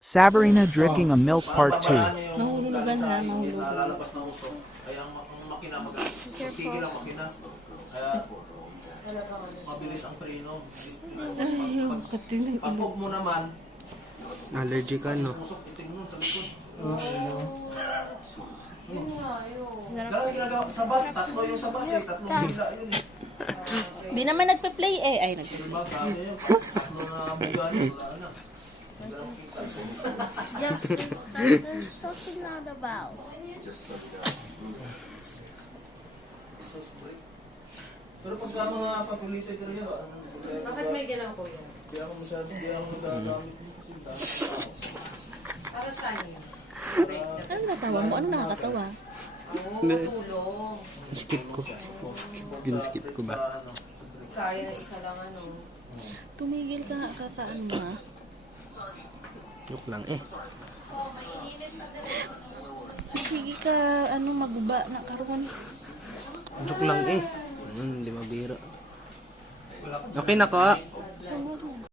Sabrina drinking a milk part 2. Nahulugan na, nahulugan. Nalalabas na usok. Kaya ang makina, magtigil ang makina. Kaya mabilis ang preno. Pag-off mo naman, Allergy ka, no? usok iting nun sa likod. Dalawa ginagawa ko sa bus, tatlo yung sa bus eh, tatlong bila yun eh. Di naman nagpe-play eh. Ay, Diba, grabe yun. Tatlo na buga yun, wala na. Justice, there's something not about. Pero pagka mga papilite ko rin, Bakit may ginawa ko yun? hindi ako masyado, hindi ako nagagamit yun kasi dahil. Para saan yun? ano natawa mo? Ano nakakatawa? Oo, matulong. Skip ko. Gin-skip ko ba? Kaya na isa lang ano. Tumigil ka nga kakaano mo ha? Joke lang eh. Sige ka, ano, maguba na karon. Joke lang eh. Hindi mabiro. Okay na ko.